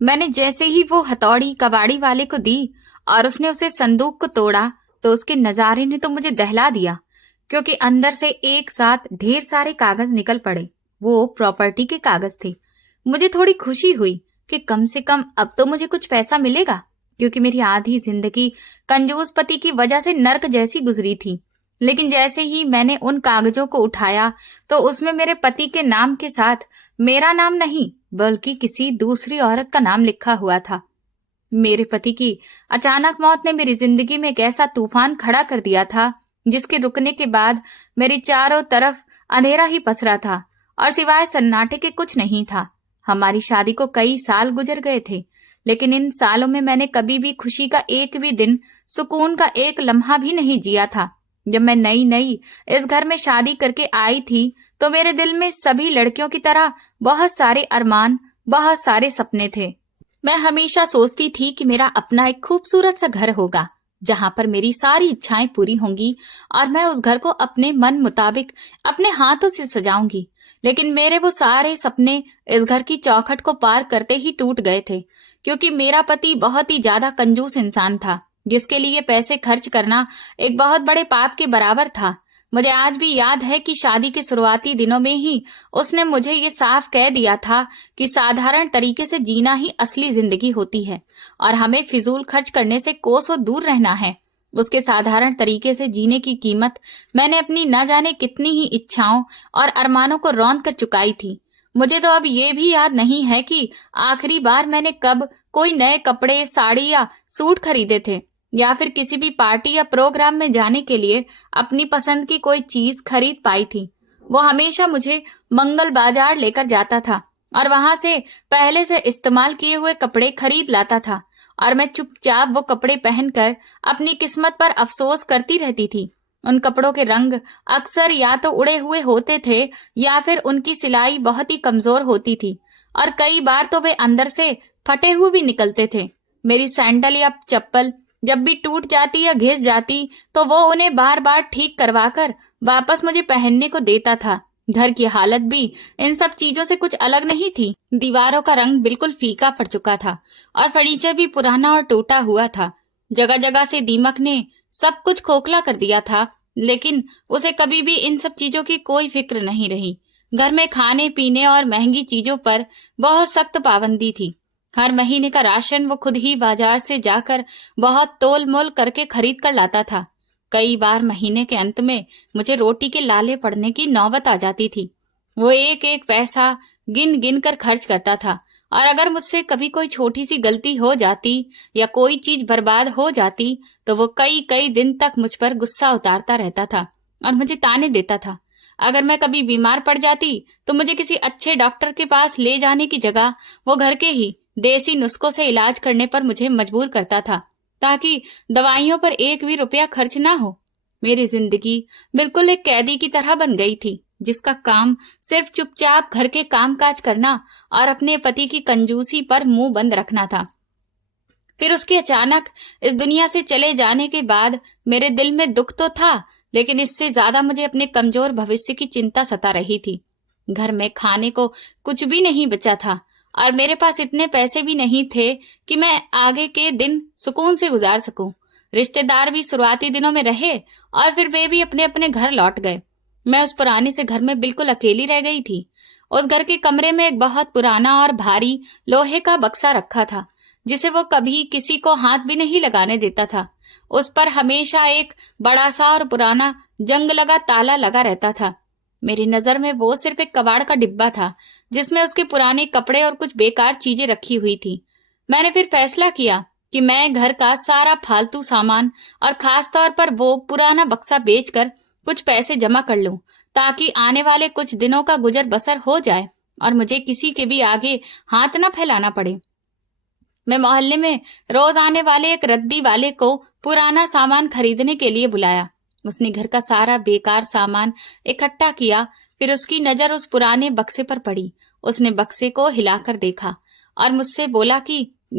मैंने जैसे ही वो हथौड़ी कबाड़ी वाले को दी और उसने उसे संदूक को तोड़ा तो उसके नजारे ने तो मुझे दहला दिया, क्योंकि अंदर से एक साथ ढेर सारे कागज निकल पड़े। वो प्रॉपर्टी के कागज थे। मुझे थोड़ी खुशी हुई कि कम से कम अब तो मुझे कुछ पैसा मिलेगा, क्योंकि मेरी आधी जिंदगी कंजूस पति की वजह से नर्क जैसी गुजरी थी। लेकिन जैसे ही मैंने उन कागजों को उठाया तो उसमें मेरे पति के नाम के साथ मेरा नाम नहीं बल्कि किसी दूसरी औरत का नाम लिखा हुआ था। मेरे पति की अचानक मौत ने मेरी जिंदगी में एक ऐसा तूफान खड़ा कर दिया था जिसके रुकने के बाद मेरी चारों तरफ अंधेरा ही पसरा था और सिवाय सन्नाटे के कुछ नहीं था। हमारी शादी को कई साल गुजर गए थे, लेकिन इन सालों में मैंने कभी भी खुशी का एक भी दिन, सुकून का एक लम्हा भी नहीं जिया था। जब मैं नई नई इस घर में शादी करके आई थी तो मेरे दिल में सभी लड़कियों की तरह बहुत सारे अरमान, बहुत सारे सपने थे। मैं हमेशा सोचती थी कि मेरा अपना एक खूबसूरत सा घर होगा जहां पर मेरी सारी इच्छाएं पूरी होंगी और मैं उस घर को अपने मन मुताबिक अपने हाथों से सजाऊंगी। लेकिन मेरे वो सारे सपने इस घर की चौखट को पार करते ही टूट गए थे, क्योंकि मेरा पति बहुत ही ज्यादा कंजूस इंसान था जिसके लिए पैसे खर्च करना एक बहुत बड़े पाप के बराबर था। मुझे आज भी याद है कि शादी के शुरुआती दिनों में ही उसने मुझे ये साफ कह दिया था कि साधारण तरीके से जीना ही असली जिंदगी होती है और हमें फिजूल खर्च करने से कोसों दूर रहना है। उसके साधारण तरीके से जीने की कीमत मैंने अपनी न जाने कितनी ही इच्छाओं और अरमानों को रौंद कर चुकाई थी। मुझे तो अब ये भी याद नहीं है कि आखिरी बार मैंने कब कोई नए कपड़े, साड़ी या सूट खरीदे थे, या फिर किसी भी पार्टी या प्रोग्राम में जाने के लिए अपनी पसंद की कोई चीज खरीद पाई थी। वो हमेशा मुझे मंगल बाजार लेकर जाता था और वहां से पहले से इस्तेमाल किए हुए कपड़े खरीद लाता था और मैं चुपचाप वो कपड़े पहनकर अपनी किस्मत पर अफसोस करती रहती थी। उन कपड़ों के रंग अक्सर या तो उड़े हुए होते थे या फिर उनकी सिलाई बहुत ही कमजोर होती थी और कई बार तो वे अंदर से फटे हुए भी निकलते थे। मेरी सैंडल या चप्पल जब भी टूट जाती या घिस जाती तो वो उन्हें बार बार ठीक करवाकर वापस मुझे पहनने को देता था। घर की हालत भी इन सब चीजों से कुछ अलग नहीं थी। दीवारों का रंग बिल्कुल फीका पड़ चुका था और फर्नीचर भी पुराना और टूटा हुआ था। जगह जगह से दीमक ने सब कुछ खोखला कर दिया था, लेकिन उसे कभी भी इन सब चीजों की कोई फिक्र नहीं रही। घर में खाने पीने और महंगी चीजों पर बहुत सख्त पाबंदी थी। हर महीने का राशन वो खुद ही बाजार से जाकर बहुत तोल मोल करके खरीद कर लाता था। कई बार महीने के अंत में मुझे रोटी के लाले पड़ने की नौबत आ जाती थी। वो एक एक पैसा गिन गिन कर खर्च करता था और अगर मुझसे कभी कोई छोटी सी गलती हो जाती या कोई चीज बर्बाद हो जाती तो वो कई कई दिन तक मुझ पर गुस्सा उतारता रहता था और मुझे ताने देता था। अगर मैं कभी बीमार पड़ जाती तो मुझे किसी अच्छे डॉक्टर के पास ले जाने की जगह वो घर के ही देसी नुस्खों से इलाज करने पर मुझे मजबूर करता था ताकि दवाइयों पर एक भी रुपया खर्च ना हो। मेरी जिंदगी बिल्कुल एक कैदी की तरह बन गई थी जिसका काम सिर्फ चुपचाप घर के कामकाज करना और अपने पति की कंजूसी पर मुंह बंद रखना था। फिर उसके अचानक इस दुनिया से चले जाने के बाद मेरे दिल में दुख तो था, लेकिन इससे ज्यादा मुझे अपने कमजोर भविष्य की चिंता सता रही थी। घर में खाने को कुछ भी नहीं बचा था और मेरे पास इतने पैसे भी नहीं थे कि मैं आगे के दिन सुकून से गुजार सकूं। रिश्तेदार भी शुरुआती दिनों में रहे और फिर वे भी अपने अपने घर लौट गए। मैं उस पुराने से घर में बिल्कुल अकेली रह गई थी। उस घर के कमरे में एक बहुत पुराना और भारी लोहे का बक्सा रखा था जिसे वो कभी किसी को हाथ भी नहीं लगाने देता था। उस पर हमेशा एक बड़ा सा और पुराना जंग लगा ताला लगा रहता था। मेरी नजर में वो सिर्फ एक कबाड़ का डिब्बा था जिसमें उसके पुराने कपड़े और कुछ बेकार चीजें रखी हुई थी। मैंने फिर फैसला किया कि मैं घर का सारा फालतू सामान और खास तौर पर वो पुराना बक्सा बेचकर कुछ पैसे जमा कर लूं ताकि आने वाले कुछ दिनों का गुजर बसर हो जाए और मुझे किसी के भी आगे हाथ न फैलाना पड़े। मैं मोहल्ले में रोज आने वाले एक रद्दी वाले को पुराना सामान खरीदने के लिए बुलाया। उसने घर का सारा बेकार सामान इकट्ठा किया। फिर उसकी नजर उस पुराने बक्से पर पड़ी। उसने बक्से को हिलाकर देखा और मुझसे बोला कि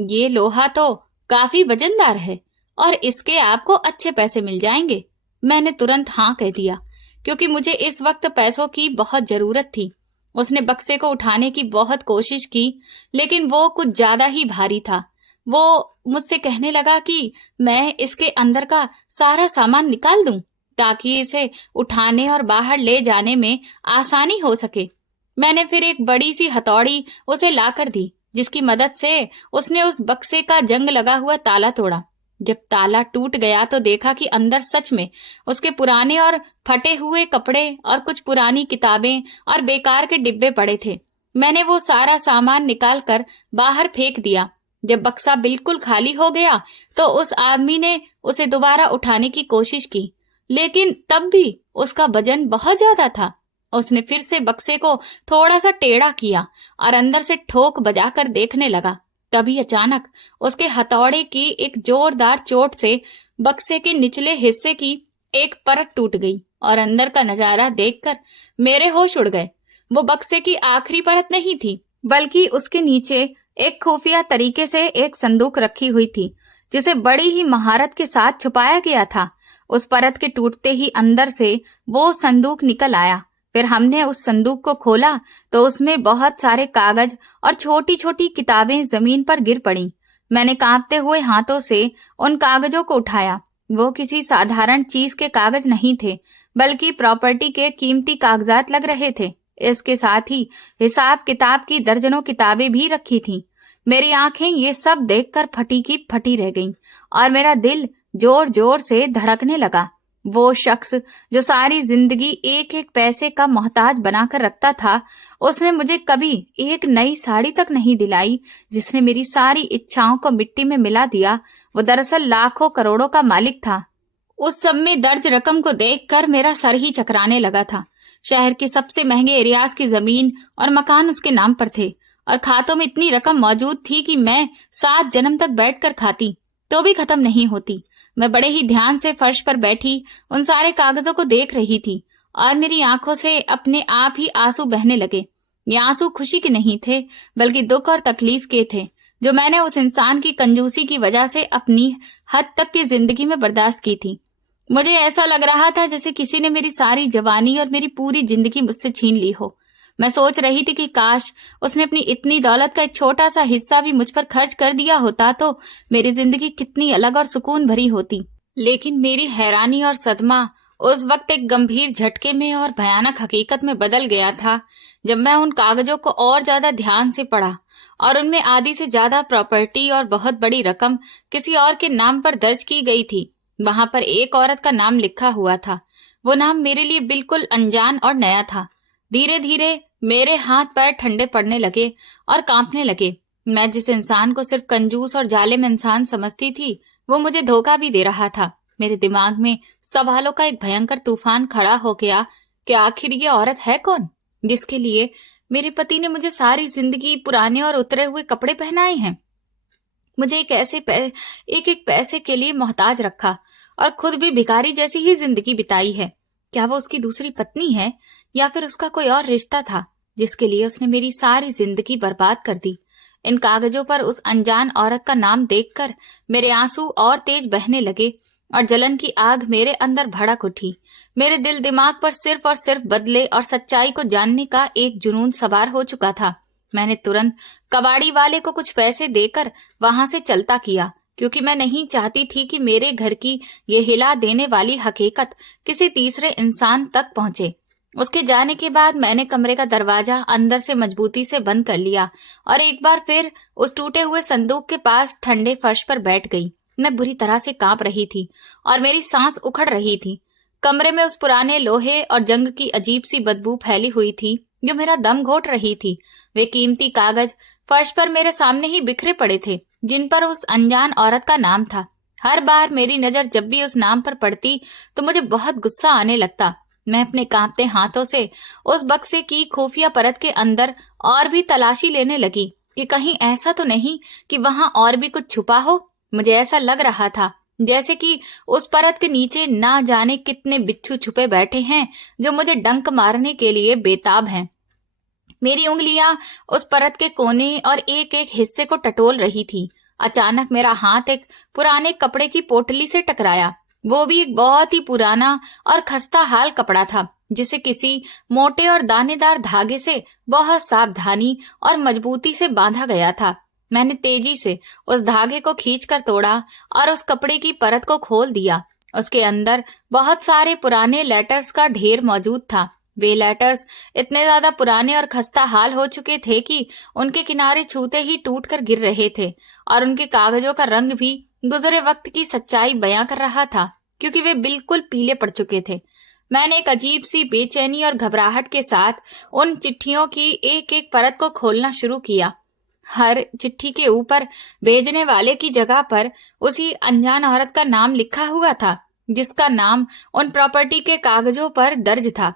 ये लोहा तो काफी वजनदार है और इसके आपको अच्छे पैसे मिल जाएंगे। मैंने तुरंत हाँ कह दिया क्योंकि मुझे इस वक्त पैसों की बहुत जरूरत थी। उसने बक्से को उठाने की बहुत कोशिश की, लेकिन वो कुछ ज्यादा ही भारी था। वो मुझसे कहने लगा कि मैं इसके अंदर का सारा सामान निकाल दूं ताकि इसे उठाने और बाहर ले जाने में आसानी हो सके। मैंने फिर एक बड़ी सी हथौड़ी उसे लाकर दी, जिसकी मदद से उसने उस बक्से का जंग लगा हुआ ताला तोड़ा। जब ताला टूट गया तो देखा कि अंदर सच में उसके पुराने और फटे हुए कपड़े और कुछ पुरानी किताबें और बेकार के डिब्बे पड़े थे। मैंने वो सारा सामान निकाल कर बाहर फेंक दिया। जब बक्सा बिल्कुल खाली हो गया तो उस आदमी ने उसे दोबारा उठाने की कोशिश की, लेकिन तब भी उसका वजन बहुत ज्यादा था। उसने फिर से बक्से को थोड़ा सा टेढ़ा किया और अंदर से ठोक बजाकर देखने लगा। तभी अचानक उसके हथौड़े की एक जोरदार चोट से बक्से के निचले हिस्से की एक परत टूट गई और अंदर का नजारा देखकर मेरे होश उड़ गए। वो बक्से की आखिरी परत नहीं थी, बल्कि उसके नीचे एक खुफिया तरीके से एक संदूक रखी हुई थी, जिसे बड़ी ही महारत के साथ छुपाया गया था। उस परत के टूटते ही अंदर से वो संदूक निकल आया। फिर हमने उस संदूक को खोला तो उसमें बहुत सारे कागज और छोटी छोटी किताबें जमीन पर गिर पड़ी। मैंने कांपते हुए हाथों से उन कागजों को उठाया। वो किसी साधारण चीज के कागज नहीं थे, बल्कि प्रॉपर्टी के कीमती कागजात लग रहे थे। इसके साथ ही हिसाब किताब की दर्जनों किताबें भी रखी थीं। मेरी आंखें ये सब देखकर फटी की फटी रह गईं और मेरा दिल जोर जोर से धड़कने लगा। वो शख्स जो सारी जिंदगी एक एक पैसे का मोहताज बनाकर रखता था, उसने मुझे कभी एक नई साड़ी तक नहीं दिलाई, जिसने मेरी सारी इच्छाओं को मिट्टी में मिला दिया। वो दरअसल लाखों करोड़ों का मालिक था। उस सब में दर्ज रकम को देखकर मेरा सर ही चकराने लगा था। शहर के सबसे महंगे एरियाज की जमीन और मकान उसके नाम पर थे और खातों में इतनी रकम मौजूद थी कि मैं 7 जन्म तक बैठकर खाती तो भी खत्म नहीं होती। मैं बड़े ही ध्यान से फर्श पर बैठी उन सारे कागजों को देख रही थी और मेरी आंखों से अपने आप ही आंसू बहने लगे। ये आंसू खुशी के नहीं थे, बल्कि दुख और तकलीफ के थे, जो मैंने उस इंसान की कंजूसी की वजह से अपनी हद तक की जिंदगी में बर्दाश्त की थी। मुझे ऐसा लग रहा था जैसे किसी ने मेरी सारी जवानी और मेरी पूरी जिंदगी मुझसे छीन ली हो। मैं सोच रही थी कि काश उसने अपनी इतनी दौलत का एक छोटा सा हिस्सा भी मुझ पर खर्च कर दिया होता तो मेरी जिंदगी कितनी अलग और सुकून भरी होती। लेकिन मेरी हैरानी और सदमा उस वक्त एक गंभीर झटके में और भयानक हकीकत में बदल गया था, जब मैं उन कागजों को और ज्यादा ध्यान से पढ़ा और उनमें आधी से ज्यादा प्रॉपर्टी और बहुत बड़ी रकम किसी और के नाम पर दर्ज की गई थी। वहां पर एक औरत का नाम लिखा हुआ था। वो नाम मेरे लिए बिल्कुल अनजान और नया था। धीरे धीरे मेरे हाथ पैर ठंडे पड़ने लगे और कांपने लगे। मैं जिस इंसान को सिर्फ कंजूस और जालिम इंसान समझती थी, वो मुझे धोखा भी दे रहा था। मेरे दिमाग में सवालों का एक भयंकर तूफान खड़ा हो गया कि आखिर ये औरत है कौन, जिसके लिए मेरे पति ने मुझे सारी जिंदगी पुराने और उतरे हुए कपड़े पहनाए हैं, मुझे एक एक पैसे के लिए मोहताज रखा और खुद भी भिखारी जैसी ही जिंदगी बिताई है। क्या वो उसकी दूसरी पत्नी है या फिर उसका कोई और रिश्ता था जिसके लिए उसने मेरी सारी जिंदगी बर्बाद कर दी। इन कागजों पर उस अनजान औरत का नाम देखकर मेरे आंसू और तेज बहने लगे और जलन की आग मेरे अंदर भड़क उठी। मेरे दिल दिमाग पर सिर्फ और सिर्फ बदले और सच्चाई को जानने का एक जुनून सवार हो चुका था। मैंने तुरंत कबाड़ी वाले को कुछ पैसे देकर वहां से चलता किया, क्योंकि मैं नहीं चाहती थी कि मेरे घर की ये हिला देने वाली हकीकत किसी तीसरे इंसान तक पहुंचे। उसके जाने के बाद मैंने कमरे का दरवाजा अंदर से मजबूती से बंद कर लिया और एक बार फिर उस टूटे हुए संदूक के पास ठंडे फर्श पर बैठ गई। मैं बुरी तरह से कांप रही थी और मेरी सांस उखड़ रही थी। कमरे में उस पुराने लोहे और जंग की अजीब सी बदबू फैली हुई थी जो मेरा दम घोट रही थी। वे कीमती कागज फर्श पर मेरे सामने ही बिखरे पड़े थे, जिन पर उस अनजान औरत का नाम था। हर बार मेरी नजर जब भी उस नाम पर पड़ती तो मुझे बहुत गुस्सा आने लगता। मैं अपने कांपते हाथों से उस बक्से की खुफिया परत के अंदर और भी तलाशी लेने लगी कि कहीं ऐसा तो नहीं कि वहां और भी कुछ छुपा हो। मुझे ऐसा लग रहा था जैसे कि उस परत के नीचे ना जाने कितने बिच्छू छुपे बैठे हैं जो मुझे डंक मारने के लिए बेताब हैं। मेरी उंगलियां उस परत के कोने और एक एक हिस्से को टटोल रही थी। अचानक मेरा हाथ एक पुराने कपड़े की पोटली से टकराया। वो भी एक बहुत ही पुराना और खस्ता हाल कपड़ा था। जिसे किसी मोटे और दानेदार धागे से बहुत सावधानी और मजबूती से बांधा गया था। मैंने तेजी से उस धागे को खींचकर तोड़ा और उस कपड़े की परत को खोल दिया। उसके अंदर बहुत सारे पुराने लेटर्स का ढेर मौजूद था। वे लेटर्स इतने ज्यादा पुराने और खस्ता हाल हो चुके थे कि उनके किनारे छूते ही टूटकर गिर रहे थे और उनके कागजों का रंग भी गुजरे वक्त की सच्चाई बयां कर रहा था, क्योंकि वे बिल्कुल पीले पड़ चुके थे। मैंने एक अजीब सी बेचैनी और घबराहट के साथ उन चिट्ठियों की एक एक परत को खोलना शुरू किया। हर चिट्ठी के ऊपर भेजने वाले की जगह पर उसी अनजान औरत का नाम लिखा हुआ था, जिसका नाम उन प्रॉपर्टी के कागजों पर दर्ज था।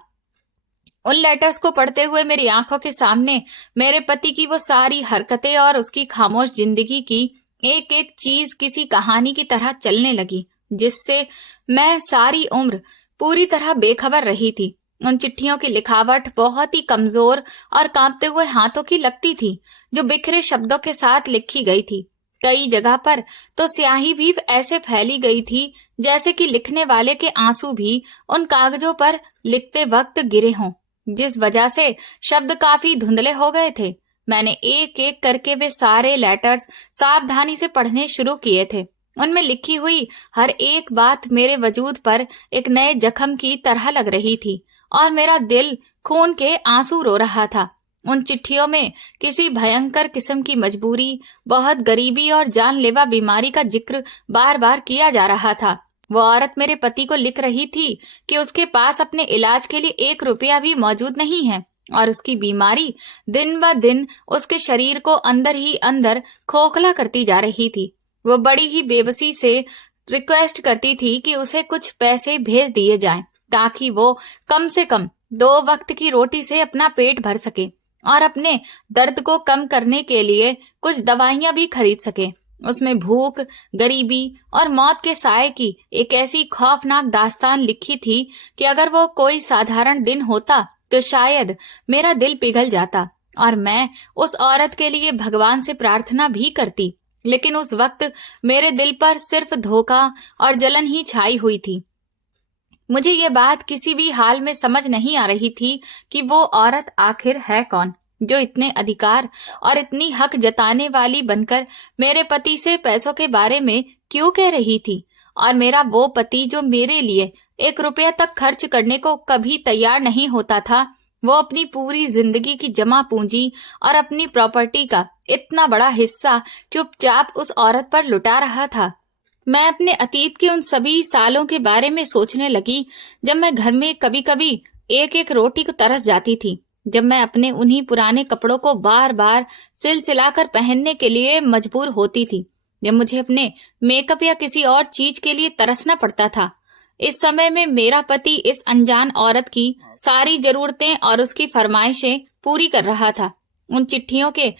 उन लेटर्स को पढ़ते हुए मेरी आंखों के सामने मेरे पति की वो सारी हरकतें और उसकी खामोश जिंदगी की एक एक चीज किसी कहानी की तरह चलने लगी, जिससे मैं सारी उम्र पूरी तरह बेखबर रही थी। उन चिट्ठियों की लिखावट बहुत ही कमजोर और कांपते हुए हाथों की लगती थी, जो बिखरे शब्दों के साथ लिखी गई थी। कई जगह पर तो स्याही भी ऐसे फैली गई थी जैसे कि लिखने वाले के आंसू भी उन कागजों पर लिखते वक्त गिरे हों, जिस वजह से शब्द काफी धुंधले हो गए थे। मैंने एक एक करके वे सारे लेटर्स सावधानी से पढ़ने शुरू किए थे। उनमें लिखी हुई हर एक बात मेरे वजूद पर एक नए जख्म की तरह लग रही थी और मेरा दिल खून के आंसू रो रहा था। उन चिट्ठियों में किसी भयंकर किस्म की मजबूरी, बहुत गरीबी और जानलेवा बीमारी का जिक्र बार बार किया जा रहा था। वो औरत मेरे पति को लिख रही थी कि उसके पास अपने इलाज के लिए 1 रुपया भी मौजूद नहीं है और उसकी बीमारी दिन ब दिन उसके शरीर को अंदर ही अंदर खोखला करती जा रही थी। वो बड़ी ही बेबसी से रिक्वेस्ट करती थी कि उसे कुछ पैसे भेज दिए जाएं, ताकि वो कम से कम 2 वक्त की रोटी से अपना पेट भर सके और अपने दर्द को कम करने के लिए कुछ दवाइयां भी खरीद सके। उसमें भूख, गरीबी और मौत के साए की एक ऐसी खौफनाक दास्तान लिखी थी कि अगर वो कोई साधारण दिन होता तो शायद मेरा दिल पिघल जाता और मैं उस औरत के लिए भगवान से प्रार्थना भी करती। लेकिन उस वक्त मेरे दिल पर सिर्फ धोखा और जलन ही छाई हुई थी। मुझे ये बात किसी भी हाल में समझ नहीं आ रही थी कि वो औरत आखिर है कौन, जो इतने अधिकार और इतनी हक जताने वाली बनकर मेरे पति से पैसों के बारे में क्यों कह रही थी, और मेरा वो पति जो मेरे लिए 1 रुपया तक खर्च करने को कभी तैयार नहीं होता था, वो अपनी पूरी जिंदगी की जमा पूंजी और अपनी प्रॉपर्टी का इतना बड़ा हिस्सा चुपचाप उस औरत पर लुटा रहा था। मैं अपने अतीत के उन सभी सालों के बारे में सोचने लगी जब मैं घर में कभी कभी एक एक रोटी को तरस जाती थी, जब मैं अपने उन्हीं पुराने कपड़ों को बार बार सिलसिलाकर पहनने के लिए मजबूर होती थी, जब मुझे अपने मेकअप या किसी और चीज के लिए तरसना पड़ता था। इस समय में मेरा पति इस अनजान औरत की सारी जरूरतें और उसकी फरमाइशें पूरी कर रहा था। उन चिट्ठियों के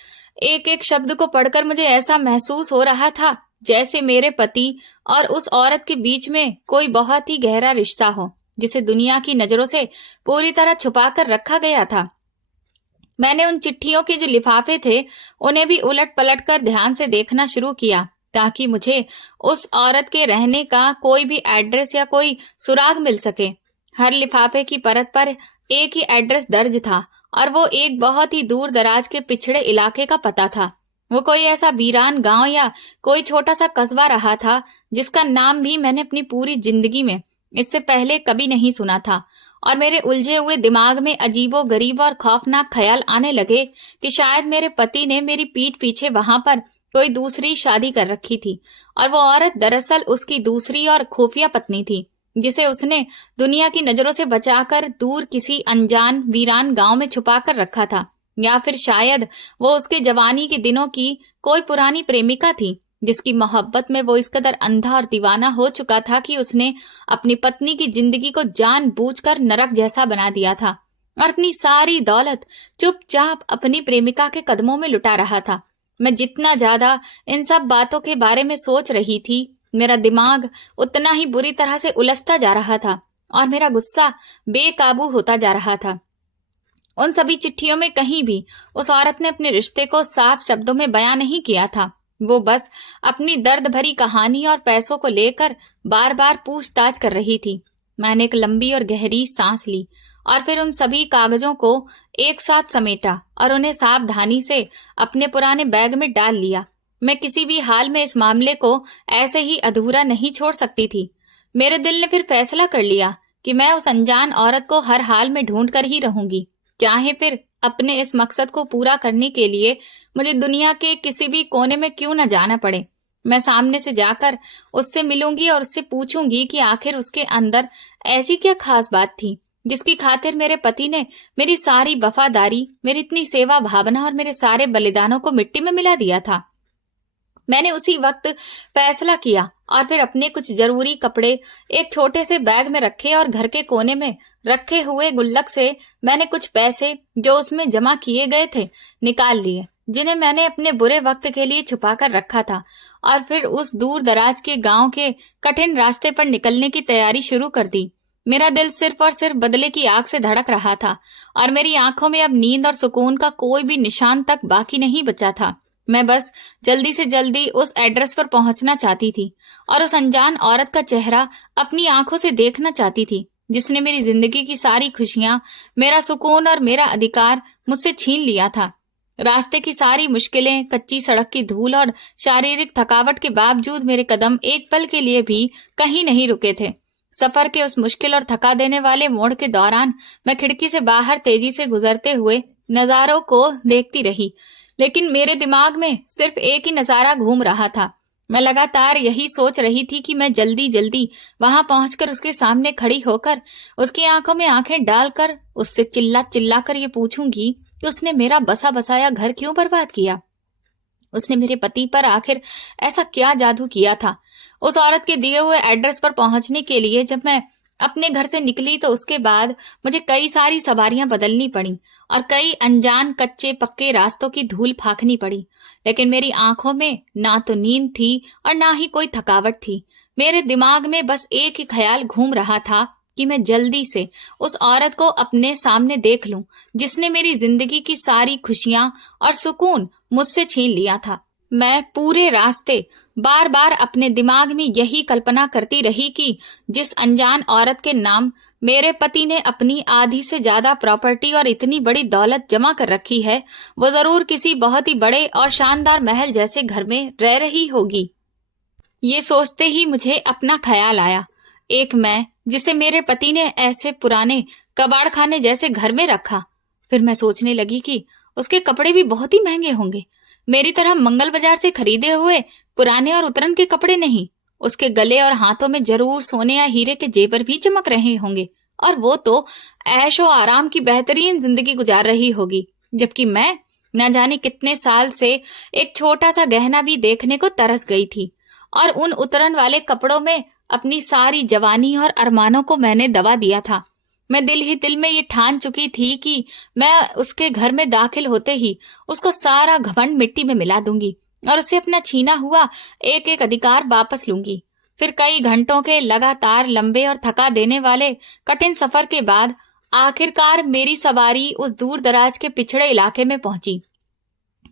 एक एक शब्द को पढ़कर मुझे ऐसा महसूस हो रहा था जैसे मेरे पति और उस औरत के बीच में कोई बहुत ही गहरा रिश्ता हो, जिसे दुनिया की नजरों से पूरी तरह छुपा कर रखा गया था। मैंने उन चिट्ठियों के जो लिफाफे थे उन्हें भी उलट पलट कर ध्यान से देखना शुरू किया, ताकि मुझे उस औरत के रहने का कोई भी एड्रेस या कोई सुराग मिल सके। हर लिफाफे की परत पर एक ही एड्रेस दर्ज था और वो एक बहुत ही दूर दराज के पिछड़े इलाके का पता था। वो कोई ऐसा वीरान गांव या कोई छोटा सा कस्बा रहा था जिसका नाम भी मैंने अपनी पूरी जिंदगी में इससे पहले कभी नहीं सुना था, और मेरे उलझे हुए दिमाग में अजीबो गरीब और खौफनाक ख्याल आने लगे कि शायद मेरे पति ने मेरी पीठ पीछे वहां पर कोई दूसरी शादी कर रखी थी और वो औरत दरअसल उसकी दूसरी और खुफिया पत्नी थी, जिसे उसने दुनिया की नजरों से बचाकर दूर किसी अनजान वीरान गांव में छुपा कर रखा था। या फिर शायद वो उसके जवानी के दिनों की कोई पुरानी प्रेमिका थी, जिसकी मोहब्बत में वो इस कदर अंधा और दीवाना हो चुका था कि उसने अपनी पत्नी की जिंदगी को जानबूझकर नरक जैसा बना दिया था और अपनी सारी दौलत चुपचाप अपनी प्रेमिका के कदमों में लुटा रहा था। मैं जितना ज्यादा इन सब बातों के बारे में सोच रही थी, मेरा दिमाग उतना ही बुरी तरह से उलझता जा रहा था और मेरा गुस्सा बेकाबू होता जा रहा था। उन सभी चिट्ठियों में कहीं भी उस औरत ने अपने रिश्ते को साफ शब्दों में बयां नहीं किया था। वो बस अपनी दर्द भरी कहानी और पैसों को लेकर बार बार पूछताछ कर रही थी। मैंने एक लंबी और गहरी सांस ली और फिर उन सभी कागजों को एक साथ समेटा और उन्हें सावधानी से अपने पुराने बैग में डाल लिया। मैं किसी भी हाल में इस मामले को ऐसे ही अधूरा नहीं छोड़ सकती थी। मेरे दिल ने फिर फैसला कर लिया कि मैं उस अनजान औरत को हर हाल में ढूंढ कर ही रहूंगी, चाहे फिर अपने इस मकसद को पूरा करने के लिए मुझे दुनिया के किसी भी कोने में क्यों न जाना पड़े। मैं सामने से जाकर उससे मिलूंगी और उससे पूछूंगी कि आखिर उसके अंदर ऐसी क्या खास बात थी जिसकी खातिर मेरे पति ने मेरी सारी वफादारी, मेरी इतनी सेवा भावना और मेरे सारे बलिदानों को मिट्टी में मिला दिया था। मैंने उसी वक्त फैसला किया और फिर अपने कुछ जरूरी कपड़े एक छोटे से बैग में रखे और घर के कोने में रखे हुए गुल्लक से मैंने कुछ पैसे जो उसमें जमा किए गए थे निकाल लिए, जिन्हें मैंने अपने बुरे वक्त के लिए छुपा कर रखा था, और फिर उस दूर दराज के गांव के कठिन रास्ते पर निकलने की तैयारी शुरू कर दी। मेरा दिल सिर्फ और सिर्फ बदले की आग से धड़क रहा था और मेरी आंखों में अब नींद और सुकून का कोई भी निशान तक बाकी नहीं बचा था। मैं बस जल्दी से जल्दी उस एड्रेस पर पहुंचना चाहती थी और उस अनजान औरत का चेहरा अपनी आंखों से देखना चाहती थी जिसने मेरी जिंदगी की सारी खुशियां, मेरा सुकून और मेरा अधिकार मुझसे छीन लिया था। रास्ते की सारी मुश्किलें, कच्ची सड़क की धूल और शारीरिक थकावट के बावजूद मेरे कदम एक पल के लिए भी कहीं नहीं रुके थे। सफर के उस मुश्किल और थका देने वाले मोड़ के दौरान मैं खिड़की से बाहर तेजी से गुजरते हुए नजारों को देखती रही, लेकिन मेरे दिमाग में सिर्फ एक ही नजारा घूम रहा था। मैं लगातार यही सोच रही थी कि मैं जल्दी जल्दी वहां पहुंचकर उसके सामने खड़ी होकर उसकी आंखों में आंखें डालकर उससे चिल्ला चिल्ला कर ये पूछूंगी कि उसने मेरा बसा बसाया घर क्यों बर्बाद किया। उसने मेरे पति पर आखिर ऐसा क्या जादू किया था। उस औरत के दिए हुए एड्रेस पर पहुंचने के लिए जब मैं अपने घर से निकली तो उसके बाद मुझे कई सारी सवारियां बदलनी पड़ी और कई अनजान कच्चे पक्के रास्तों की धूल फाँकनी पड़ी, लेकिन मेरी आंखों में ना तो नींद थी और ना ही कोई थकावट थी। मेरे दिमाग में बस एक ही ख्याल घूम रहा था कि मैं जल्दी से उस औरत को अपने सामने देख लूं जिसने मेरी जिंदगी की सारी खुशियां और सुकून मुझसे छीन लिया था। मैं पूरे रास्ते बार बार अपने दिमाग में यही कल्पना करती रही कि जिस अनजान औरत के नाम मेरे पति ने अपनी आधी से ज्यादा प्रॉपर्टी और इतनी बड़ी दौलत जमा कर रखी है, वो जरूर किसी बहुत ही बड़े और शानदार महल जैसे घर में रह रही होगी। ये सोचते ही मुझे अपना ख्याल आया, एक मैं जिसे मेरे पति ने ऐसे पुराने कबाड़ खाने जैसे घर में रखा। फिर मैं सोचने लगी कि उसके कपड़े भी बहुत ही महंगे होंगे, मेरी तरह मंगल बाजार से खरीदे हुए पुराने और उतरन के कपड़े नहीं। उसके गले और हाथों में जरूर सोने या हीरे के जेवर भी चमक रहे होंगे और वो तो ऐशो आराम की बेहतरीन जिंदगी गुजार रही होगी, जबकि मैं न जाने कितने साल से एक छोटा सा गहना भी देखने को तरस गई थी और उन उतरन वाले कपड़ों में अपनी सारी जवानी और अरमानों को मैंने दबा दिया था। मैं दिल ही दिल में ये ठान चुकी थी कि मैं उसके घर में दाखिल होते ही उसको सारा घमंड मिट्टी में मिला दूंगी और उसे अपना छीना हुआ एक एक अधिकार वापस लूंगी। फिर कई घंटों के लगातार लंबे और थका देने वाले कठिन सफर के बाद आखिरकार मेरी सवारी उस दूर दराज के पिछड़े इलाके में पहुंची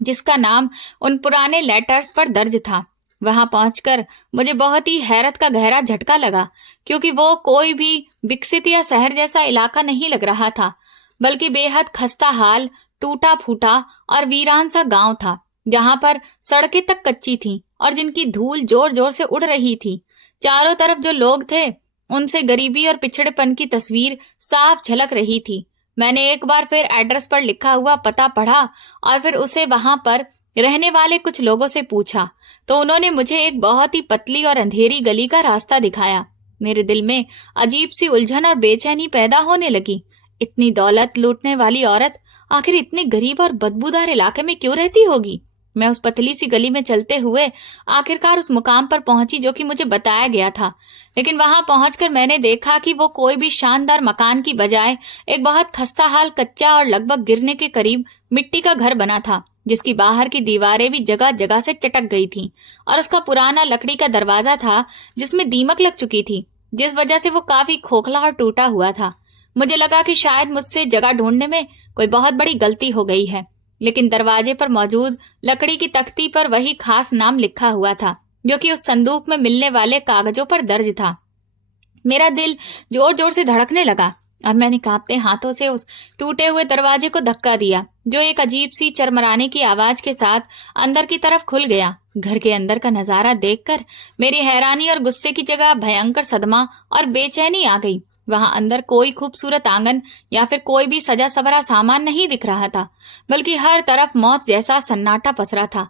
जिसका नाम उन पुराने लेटर्स पर दर्ज था। वहां पहुंचकर मुझे बहुत ही हैरत का गहरा झटका लगा, क्योंकि वो कोई भी विकसित या शहर जैसा इलाका नहीं लग रहा था, बल्कि बेहद खस्ता हाल, टूटा फूटा और वीरान सा गांव था, जहां पर सड़कें तक कच्ची थीं और जिनकी धूल जोर जोर से उड़ रही थी। चारों तरफ जो लोग थे उनसे गरीबी और पिछड़ेपन की तस्वीर साफ झलक रही थी। मैंने एक बार फिर एड्रेस पर लिखा हुआ पता पढ़ा और फिर उसे वहां पर रहने वाले कुछ लोगों से पूछा तो उन्होंने मुझे एक बहुत ही पतली और अंधेरी गली का रास्ता दिखाया। मेरे दिल में अजीब सी उलझन और बेचैनी पैदा होने लगी। इतनी दौलत लूटने वाली औरत आखिर इतने गरीब और बदबूदार इलाके में क्यों रहती होगी। मैं उस पतली सी गली में चलते हुए आखिरकार उस मुकाम पर पहुंची जो कि मुझे बताया गया था, लेकिन वहां पहुंचकर मैंने देखा कि वो कोई भी शानदार मकान की बजाय एक बहुत खस्ता हाल कच्चा और लगभग गिरने के करीब मिट्टी का घर बना था, जिसकी बाहर की दीवारें भी जगह जगह से चटक गई थीं और उसका पुराना लकड़ी का दरवाजा था जिसमें दीमक लग चुकी थी, जिस वजह से वो काफी खोखला और टूटा हुआ था। मुझे लगा कि शायद मुझसे जगह ढूंढने में कोई बहुत बड़ी गलती हो गई है, लेकिन दरवाजे पर मौजूद लकड़ी की तख्ती पर वही खास नाम लिखा हुआ था जो कि उस संदूक में मिलने वाले कागजों पर दर्ज था। मेरा दिल जोर जोर से धड़कने लगा और मैंने कांपते हाथों से उस टूटे हुए दरवाजे को धक्का दिया, जो एक अजीब सी चरमराने की आवाज के साथ अंदर की तरफ खुल गया। घर के अंदर का नजारा देखकर मेरी हैरानी और गुस्से की जगह भयंकर सदमा और बेचैनी आ गई। वहां अंदर कोई खूबसूरत आंगन या फिर कोई भी सजा सवरा सामान नहीं दिख रहा था, बल्कि हर तरफ मौत जैसा सन्नाटा पसरा था।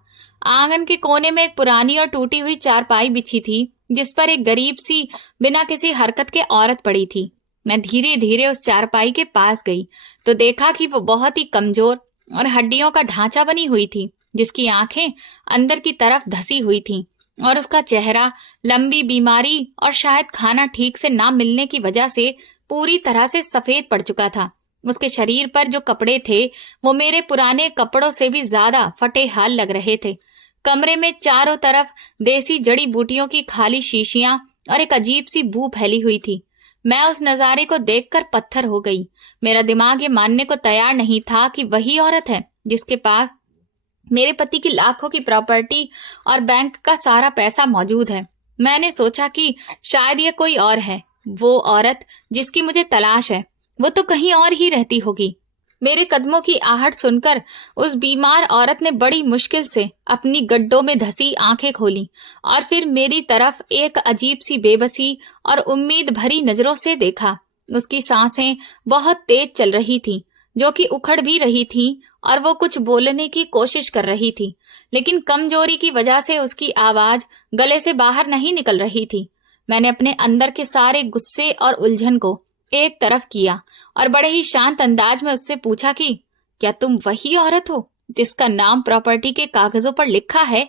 आंगन के कोने में एक पुरानी और टूटी हुई चारपाई बिछी थी, जिस पर एक गरीब सी बिना किसी हरकत के औरत पड़ी थी। मैं धीरे धीरे उस चारपाई के पास गई तो देखा कि वो बहुत ही कमजोर और हड्डियों का ढांचा बनी हुई थी, जिसकी आंखें अंदर की तरफ धसी हुई थीं और उसका चेहरा लंबी बीमारी और शायद खाना ठीक से ना मिलने की वजह से पूरी तरह से सफेद पड़ चुका था। उसके शरीर पर जो कपड़े थे वो मेरे पुराने कपड़ों से भी ज्यादा फटे हाल लग रहे थे। कमरे में चारों तरफ देसी जड़ी बूटियों की खाली शीशियां और एक अजीब सी बू फैली हुई थी। मैं उस नजारे को देखकर पत्थर हो गई। मेरा दिमाग ये मानने को तैयार नहीं था कि वही औरत है जिसके पास मेरे पति की लाखों की प्रॉपर्टी और बैंक का सारा पैसा मौजूद है। मैंने सोचा कि शायद ये कोई और है। वो औरत जिसकी मुझे तलाश है, वो तो कहीं और ही रहती होगी। मेरे कदमों की आहट सुनकर उस बीमार औरत ने बड़ी मुश्किल से अपनी गड्ढों में धसी आंखें खोली और फिर मेरी तरफ एक अजीब सी बेबसी और उम्मीद भरी नजरों से देखा। उसकी सांसें बहुत तेज चल रही थी, जो कि उखड़ भी रही थी, और वो कुछ बोलने की कोशिश कर रही थी, लेकिन कमजोरी की वजह से उसकी आवाज गले से बाहर नहीं निकल रही थी। मैंने अपने अंदर के सारे गुस्से और उलझन को एक तरफ किया और बड़े ही शांत अंदाज में उससे पूछा कि क्या तुम वही औरत हो जिसका नाम प्रॉपर्टी के कागजों पर लिखा है?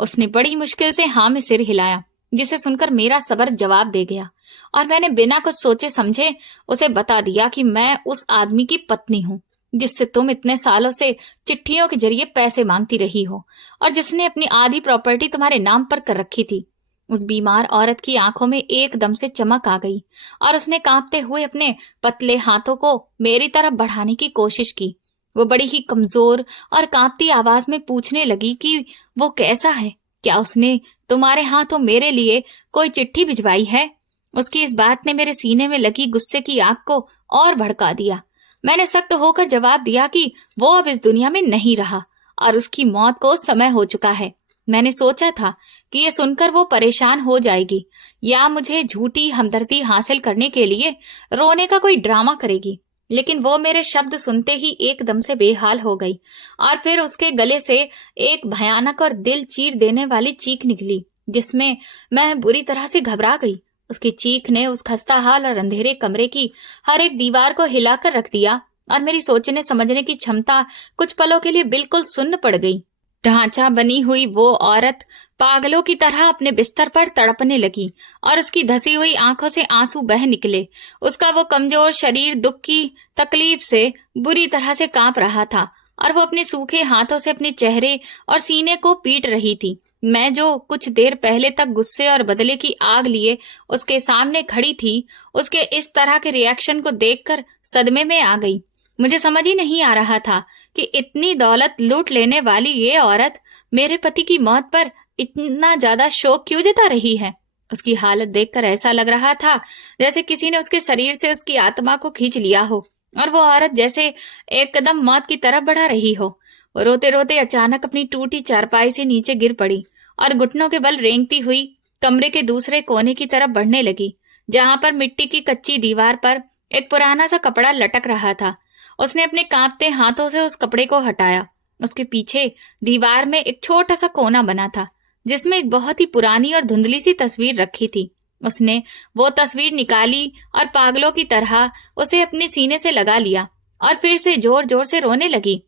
उसने बड़ी मुश्किल से हाँ में सिर हिलाया, जिसे सुनकर मेरा सब्र जवाब दे गया और मैंने बिना कुछ सोचे समझे उसे बता दिया कि मैं उस आदमी की पत्नी हूँ जिससे तुम इतने सालों से चिट्ठियों के जरिए पैसे मांगती रही हो और जिसने अपनी आधी प्रॉपर्टी तुम्हारे नाम पर कर रखी थी। उस बीमार औरत की आंखों में एकदम से चमक आ गई और उसने कांपते हुए अपने पतले हाथों को मेरी तरफ बढ़ाने की कोशिश की। वो बड़ी ही कमजोर और कांपती आवाज में पूछने लगी कि वो कैसा है, क्या उसने तुम्हारे हाथों मेरे लिए कोई चिट्ठी भिजवाई है? उसकी इस बात ने मेरे सीने में लगी गुस्से की आग को और भड़का दिया। मैंने सख्त होकर जवाब दिया कि वो अब इस दुनिया में नहीं रहा और उसकी मौत को समय हो चुका है। मैंने सोचा था कि ये सुनकर वो परेशान हो जाएगी या मुझे झूठी हमदर्दी हासिल करने के लिए रोने का कोई ड्रामा करेगी, लेकिन वो मेरे शब्द सुनते ही एकदम से बेहाल हो गई और फिर उसके गले से एक भयानक और दिल चीर देने वाली चीख निकली, जिसमें मैं बुरी तरह से घबरा गई। उसकी चीख ने उस खस्ताहाल और अंधेरे कमरे की हर एक दीवार को हिलाकर रख दिया और मेरी सोचने समझने की क्षमता कुछ पलों के लिए बिल्कुल सुन्न पड़ गई। ढांचा बनी हुई वो औरत पागलों की तरह अपने बिस्तर पर तड़पने लगी और उसकी धसी हुई आंखों से आंसू बह निकले। उसका वो कमजोर शरीर दुख की तकलीफ से बुरी तरह से कांप रहा था और वो अपने सूखे हाथों से अपने चेहरे और सीने को पीट रही थी। मैं जो कुछ देर पहले तक गुस्से और बदले की आग लिए उसके सामने खड़ी थी, उसके इस तरह के रिएक्शन को देखकर सदमे में आ गई। मुझे समझ ही नहीं आ रहा था कि इतनी दौलत लूट लेने वाली ये औरत मेरे पति की मौत पर इतना ज्यादा शोक क्यों जता रही है। उसकी हालत देखकर ऐसा लग रहा था जैसे किसी ने उसके शरीर से उसकी आत्मा को खींच लिया हो और वो औरत जैसे एक कदम मौत की तरफ बढ़ा रही हो। वो रोते रोते अचानक अपनी टूटी चारपाई से नीचे गिर पड़ी और घुटनों के बल रेंगती हुई कमरे के दूसरे कोने की तरफ बढ़ने लगी, जहां पर मिट्टी की कच्ची दीवार पर एक पुराना सा कपड़ा लटक रहा था। उसने अपने कांपते हाथों से उस कपड़े को हटाया। उसके पीछे दीवार में एक छोटा सा कोना बना था, जिसमें एक बहुत ही पुरानी और धुंधली सी तस्वीर रखी थी। उसने वो तस्वीर निकाली और पागलों की तरह उसे अपने सीने से लगा लिया और फिर से जोर जोर से रोने लगी।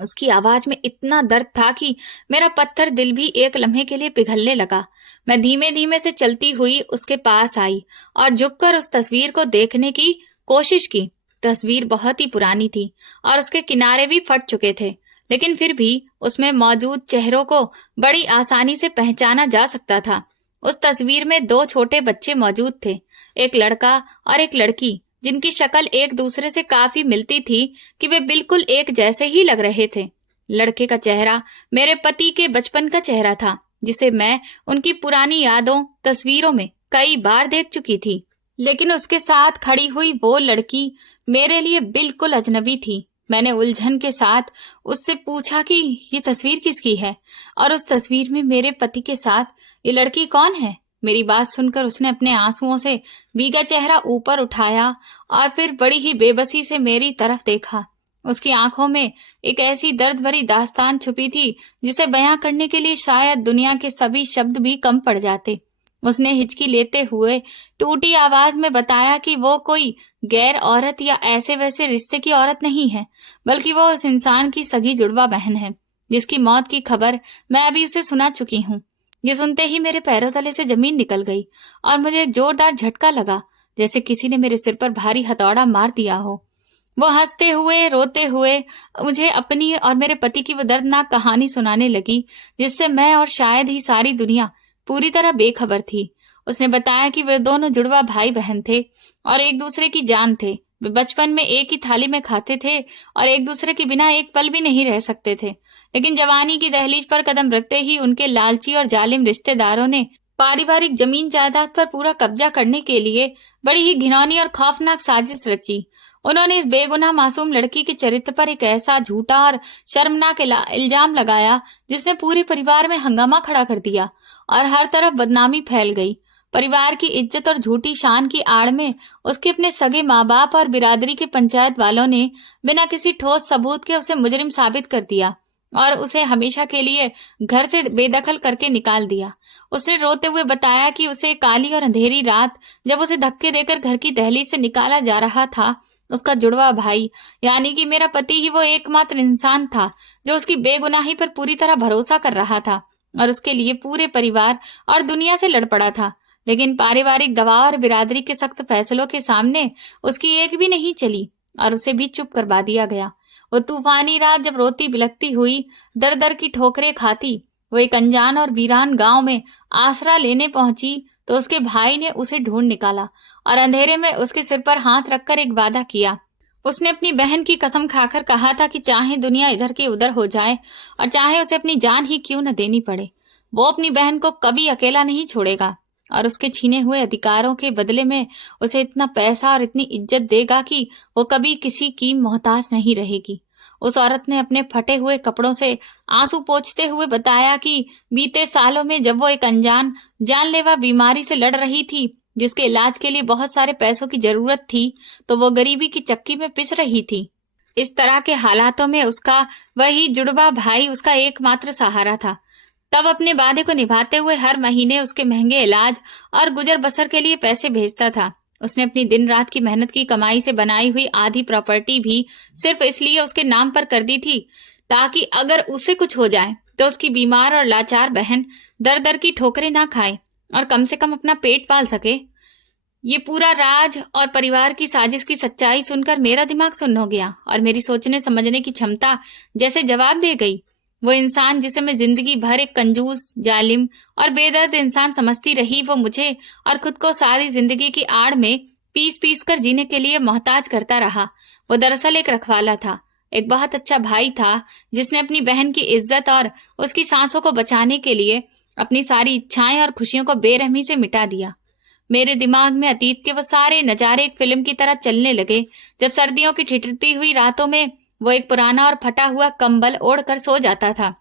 उसकी आवाज में इतना दर्द था कि मेरा पत्थर दिल भी एक लम्हे के लिए पिघलने लगा। मैं धीमे धीमे से चलती हुई उसके पास आई और झुककर उस तस्वीर को देखने की कोशिश की। तस्वीर बहुत ही पुरानी थी और उसके किनारे भी फट चुके थे, लेकिन फिर भी उसमें मौजूद चेहरों को बड़ी आसानी से पहचाना जा सकता था। उस तस्वीर में दो छोटे बच्चे मौजूद थे, एक लड़का और एक लड़की, जिनकी शक्ल एक दूसरे से काफी मिलती थी कि वे बिल्कुल एक जैसे ही लग रहे थे। लड़के का चेहरा मेरे पति के बचपन का चेहरा था, जिसे मैं उनकी पुरानी यादों तस्वीरों में कई बार देख चुकी थी। लेकिन उसके साथ खड़ी हुई वो लड़की मेरे लिए बिल्कुल अजनबी थी। मैंने उलझन के साथ उससे पूछा कि ये तस्वीर किसकी है और उस तस्वीर में मेरे पति के साथ ये लड़की कौन है। मेरी बात सुनकर उसने अपने आंसुओं से भीगा चेहरा ऊपर उठाया और फिर बड़ी ही बेबसी से मेरी तरफ देखा। उसकी आंखों में एक ऐसी दर्द भरी दास्तान छुपी थी जिसे बयां करने के लिए शायद दुनिया के सभी शब्द भी कम पड़ जाते। उसने हिचकी लेते हुए टूटी आवाज में बताया कि वो कोई गैर औरत या ऐसे वैसे रिश्ते की औरत नहीं है, बल्कि वो उस इंसान की सगी जुड़वा बहन है जिसकी मौत की खबर मैं अभी उसे सुना चुकी हूँ। ये सुनते ही मेरे पैरों तले से जमीन निकल गई और मुझे एक जोरदार झटका लगा, जैसे किसी ने मेरे सिर पर भारी हथौड़ा मार दिया हो। वो हंसते हुए रोते हुए मुझे अपनी और मेरे पति की वो दर्दनाक कहानी सुनाने लगी जिससे मैं और शायद ही सारी दुनिया पूरी तरह बेखबर थी। उसने बताया कि वे दोनों जुड़वा भाई बहन थे और एक दूसरे की जान थे। वे बचपन में एक ही थाली में खाते थे और एक दूसरे के बिना एक पल भी नहीं रह सकते थे, लेकिन जवानी की दहलीज पर कदम रखते ही उनके लालची और जालिम रिश्तेदारों ने पारिवारिक जमीन जायदाद पर पूरा कब्जा करने के लिए बड़ी ही घिनौनी और खौफनाक साजिश रची। उन्होंने इस बेगुनाह मासूम लड़की के चरित्र पर एक ऐसा झूठा और शर्मनाक इल्जाम लगाया जिसने पूरे परिवार में हंगामा खड़ा कर दिया और हर तरफ बदनामी फैल गई। परिवार की इज्जत और झूठी शान की आड़ में उसके अपने सगे माँ बाप और बिरादरी के पंचायत वालों ने बिना किसी ठोस सबूत के उसे मुजरिम साबित कर दिया और उसे हमेशा के लिए घर से बेदखल करके निकाल दिया। उसने रोते हुए बताया कि उसे काली और अंधेरी रात जब उसे धक्के देकर घर की दहलीज से निकाला जा रहा था, उसका जुड़वा भाई यानी कि मेरा पति ही वो एकमात्र इंसान था जो उसकी बेगुनाही पर पूरी तरह भरोसा कर रहा था और उसके लिए पूरे परिवार और दुनिया से लड़ पड़ा था। लेकिन पारिवारिक गवाह और बिरादरी के सख्त फैसलों के सामने उसकी एक भी नहीं चली और उसे भी चुप करवा दिया गया। वो तूफानी रात जब रोती बिलखती हुई दर दर की ठोकरें खाती वो एक अनजान और वीरान गांव में आसरा लेने पहुंची तो उसके भाई ने उसे ढूंढ निकाला और अंधेरे में उसके सिर पर हाथ रखकर एक वादा किया। उसने अपनी बहन की कसम खाकर कहा था कि चाहे दुनिया इधर की उधर हो जाए और चाहे उसे अपनी जान ही क्यों न देनी पड़े, वो अपनी बहन को कभी अकेला नहीं छोड़ेगा और उसके छीने हुए अधिकारों के बदले में उसे इतना पैसा और इतनी इज्जत देगा कि वो कभी किसी की मोहताज नहीं रहेगी। उस औरत ने अपने फटे हुए कपड़ों से आंसू पोंछते हुए बताया कि बीते सालों में जब वो एक अनजान जानलेवा बीमारी से लड़ रही थी जिसके इलाज के लिए बहुत सारे पैसों की जरूरत थी, तो वो गरीबी की चक्की में पिस रही थी। इस तरह के हालातों में उसका वही जुड़वा भाई उसका एकमात्र सहारा था। तब अपने वादे को निभाते हुए हर महीने उसके महंगे इलाज और गुजर बसर के लिए पैसे भेजता था। उसने अपनी दिन रात की मेहनत की कमाई से बनाई हुई आधी प्रॉपर्टी भी सिर्फ इसलिए उसके नाम पर कर दी थी ताकि अगर उसे कुछ हो जाए तो उसकी बीमार और लाचार बहन दर दर की ठोकरें ना खाए और कम से कम अपना पेट पाल सके। ये पूरा राज और परिवार की साजिश की सच्चाई सुनकर मेरा दिमाग सुन्न हो गया और मेरी सोचने समझने की क्षमता जैसे जवाब दे गई। वो इंसान जिसे मैं जिंदगी भर एक कंजूस, जालिम और बेदर्द इंसान समझती रही, वो मुझे और खुद को सारी जिंदगी की आड़ में पीस पीस कर जीने के लिए मोहताज करता रहा। वो दरअसल एक रखवाला था, एक बहुत अच्छा भाई था जिसने अपनी बहन की इज्जत और उसकी सांसों को बचाने के लिए अपनी सारी इच्छाएं और खुशियों को बेरहमी से मिटा दिया। मेरे दिमाग में अतीत के वो सारे नजारे एक फिल्म की तरह चलने लगे जब सर्दियों की ठिठुरती हुई रातों में वो एक पुराना और फटा हुआ कंबल ओढ़कर सो जाता था,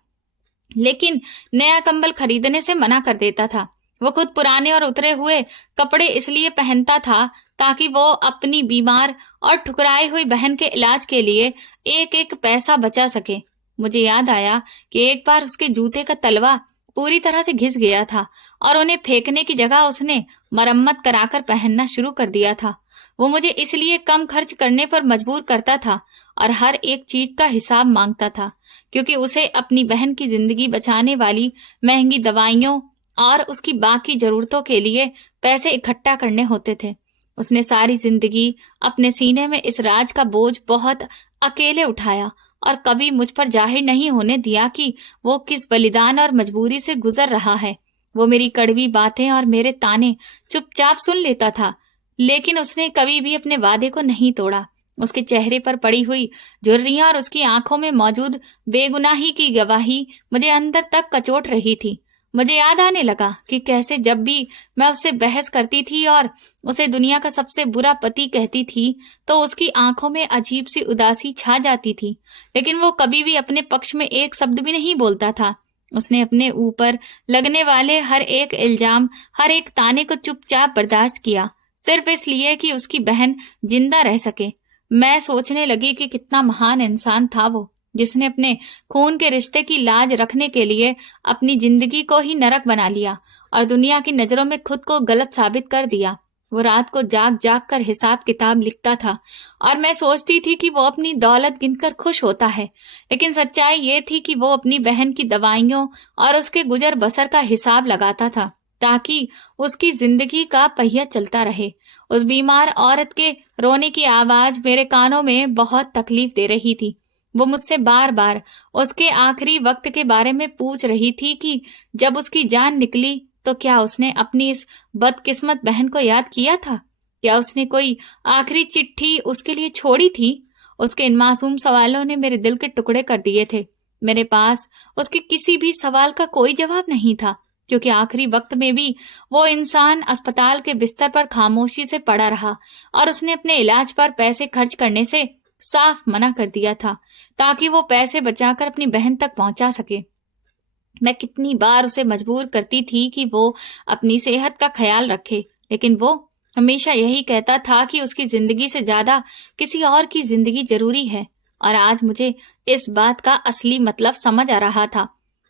लेकिन नया कंबल खरीदने से मना कर देता था। वो खुद पुराने और उतरे हुए कपड़े इसलिए पहनता था ताकि वो अपनी बीमार और ठुकराई हुई बहन के इलाज के लिए एक एक पैसा बचा सके। मुझे याद आया कि एक बार उसके जूते का तलवा पूरी तरह से घिस गया था और उन्हें फेंकने की जगह उसने मरम्मत कराकर पहनना शुरू कर दिया था। वो मुझे इसलिए कम खर्च करने पर मजबूर करता था और हर एक चीज का हिसाब मांगता था क्योंकि उसे अपनी बहन की जिंदगी बचाने वाली महंगी दवाइयों और उसकी बाकी जरूरतों के लिए पैसे इकट्ठा करने होते थे। उसने सारी जिंदगी अपने सीने में इस राज का बोझ बहुत अकेले उठाया और कभी मुझ पर जाहिर नहीं होने दिया कि वो किस बलिदान और मजबूरी से गुजर रहा है। वो मेरी कड़वी बातें और मेरे ताने चुपचाप सुन लेता था, लेकिन उसने कभी भी अपने वादे को नहीं तोड़ा। उसके चेहरे पर पड़ी हुई झुर्रियां और उसकी आंखों में मौजूद बेगुनाही की गवाही मुझे अंदर तक कचोट रही थी। मुझे याद आने लगा कि कैसे जब भी मैं उससे बहस करती थी और उसे दुनिया का सबसे बुरा पति कहती थी, तो उसकी आंखों में अजीब सी उदासी छा जाती थी, लेकिन वो कभी भी अपने पक्ष में एक शब्द भी नहीं बोलता था। उसने अपने ऊपर लगने वाले हर एक इल्जाम, हर एक ताने को चुपचाप बर्दाश्त किया, सिर्फ इसलिए कि उसकी बहन जिंदा रह सके। मैं सोचने लगी कि कितना महान इंसान था वो, जिसने अपने खून के रिश्ते की लाज रखने के लिए अपनी जिंदगी को ही नरक बना लिया और दुनिया की नजरों में खुद को गलत साबित कर दिया। वो रात को जाग जाग कर हिसाब किताब लिखता था और मैं सोचती थी कि वो अपनी दौलत गिनकर खुश होता है, लेकिन सच्चाई ये थी कि वो अपनी बहन की दवाइयों और उसके गुजर बसर का हिसाब लगाता था, ताकि उसकी जिंदगी का पहिया चलता रहे। उस बीमार औरत के रोने की आवाज मेरे कानों में बहुत तकलीफ दे रही थी। वो मुझसे बार बार उसके आखिरी वक्त के बारे में पूछ रही थी कि जब उसकी जान निकली तो क्या उसने अपनी इस बदकिस्मत बहन को याद किया था? क्या उसने कोई आखिरी चिट्ठी उसके लिए छोड़ी थी? उसके इन मासूम सवालों ने मेरे दिल के टुकड़े कर दिए थे। मेरे पास उसके किसी भी सवाल का कोई जवाब नहीं था, क्योंकि आखिरी वक्त में भी वो इंसान अस्पताल के बिस्तर पर खामोशी से पड़ा रहा और उसने अपने इलाज पर पैसे खर्च करने से साफ मना कर दिया था, ताकि वो पैसे बचाकर अपनी बहन तक पहुंचा सके। मैं कितनी बार उसे मजबूर करती थी कि वो अपनी सेहत का ख्याल रखे, लेकिन वो हमेशा यही कहता था कि उसकी जिंदगी से ज्यादा किसी और की जिंदगी जरूरी है। और आज मुझे इस बात का असली मतलब समझ आ रहा था।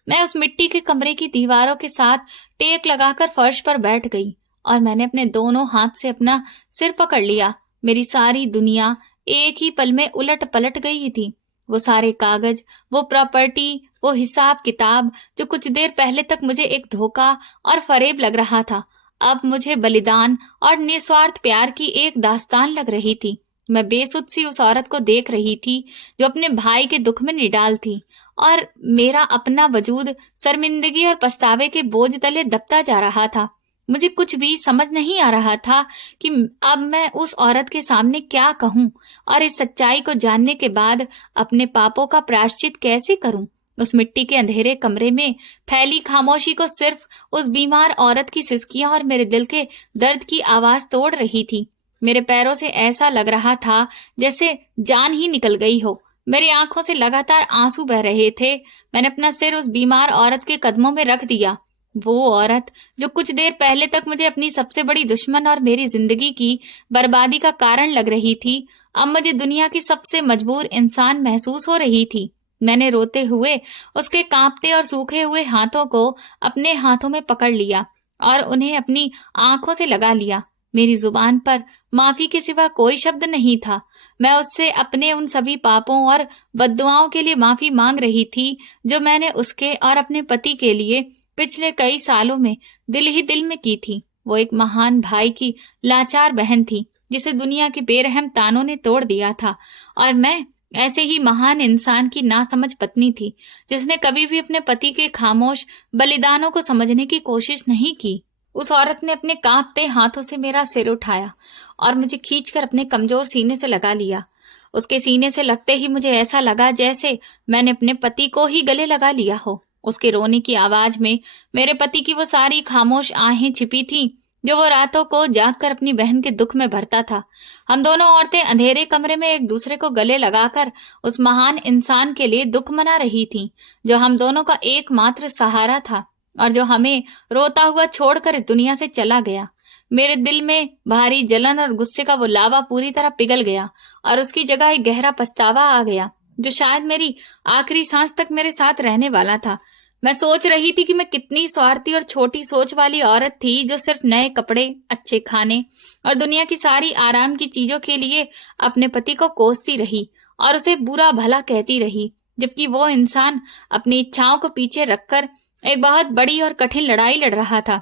मैं उस मिट्टी के कमरे की दीवारों के साथ टेक लगाकर फर्श पर बैठ गई और मैंने अपने दोनों हाथ से अपना सिर पकड़ लिया। मेरी सारी दुनिया एक ही पल में उलट पलट गई थी। वो सारे कागज, वो प्रॉपर्टी, वो हिसाब किताब जो कुछ देर पहले तक मुझे एक धोखा और फरेब लग रहा था, अब मुझे बलिदान और निस्वार्थ प्यार की एक दास्तान लग रही थी। मैं बेसुध सी उस औरत को देख रही थी जो अपने भाई के दुख में निडाल थी, और मेरा अपना वजूद शर्मिंदगी और पछतावे के बोझ तले दबता जा रहा था। मुझे कुछ भी समझ नहीं आ रहा था कि अब मैं उस औरत के सामने क्या कहूं और इस सच्चाई को जानने के बाद अपने पापों का प्रायश्चित कैसे करूं। उस मिट्टी के अंधेरे कमरे में फैली खामोशी को सिर्फ उस बीमार औरत की सिसकियां और मेरे दिल के दर्द की आवाज तोड़ रही थी। मेरे पैरों से ऐसा लग रहा था जैसे जान ही निकल गई हो। मेरी आंखों से लगातार आंसू बह रहे थे। मैंने अपना सिर उस बीमार औरत के कदमों में रख दिया। वो औरत जो कुछ देर पहले तक मुझे अपनी सबसे बड़ी दुश्मन और मेरी जिंदगी की बर्बादी का कारण लग रही थी, अब मुझे दुनिया की सबसे मजबूर इंसान महसूस हो रही थी। मैंने रोते हुए उसके कांपते और सूखे हुए हाथों को अपने हाथों में पकड़ लिया और उन्हें अपनी आंखों से लगा लिया। मेरी जुबान पर माफी के सिवा कोई शब्द नहीं था। मैं उससे अपने उन सभी पापों और बद्दुआओं के लिए माफी मांग रही थी जो मैंने उसके और अपने पति के लिए पिछले कई सालों में दिल ही दिल में की थी। वो एक महान भाई की लाचार बहन थी जिसे दुनिया के बेरहम तानों ने तोड़ दिया था, और मैं ऐसे ही महान इंसान की नासमझ पत्नी थी जिसने कभी भी अपने पति के खामोश बलिदानों को समझने की कोशिश नहीं की। उस औरत ने अपने कांपते हाथों से मेरा सिर उठाया और मुझे खींचकर अपने कमजोर सीने से लगा लिया। उसके सीने से लगते ही मुझे ऐसा लगा जैसे मैंने अपने पति को ही गले लगा लिया हो। उसके रोने की आवाज में मेरे पति की वो सारी खामोश आहें छिपी थीं जो वो रातों को जागकर अपनी बहन के दुख में भरता था। हम दोनों औरतें अंधेरे कमरे में एक दूसरे को गले लगाकर उस महान इंसान के लिए दुख मना रही थीं, जो हम दोनों का एकमात्र सहारा था और जो हमें रोता हुआ छोड़कर इस दुनिया से चला गया। मेरे दिल में भारी जलन और गुस्से का वो लावा पूरी तरह पिघल गया और उसकी जगह एक गहरा पछतावा आ गया जो शायद मेरी आखिरी सांस तक मेरे साथ रहने वाला था। मैं सोच रही थी कि मैं कितनी स्वार्थी और छोटी सोच वाली औरत थी जो सिर्फ नए कपड़े, अच्छे खाने और दुनिया की सारी आराम की चीजों के लिए अपने पति को कोसती रही और उसे बुरा भला कहती रही, जबकि वो इंसान अपनी इच्छाओं को पीछे रखकर एक बहुत बड़ी और कठिन लड़ाई लड़ रहा था।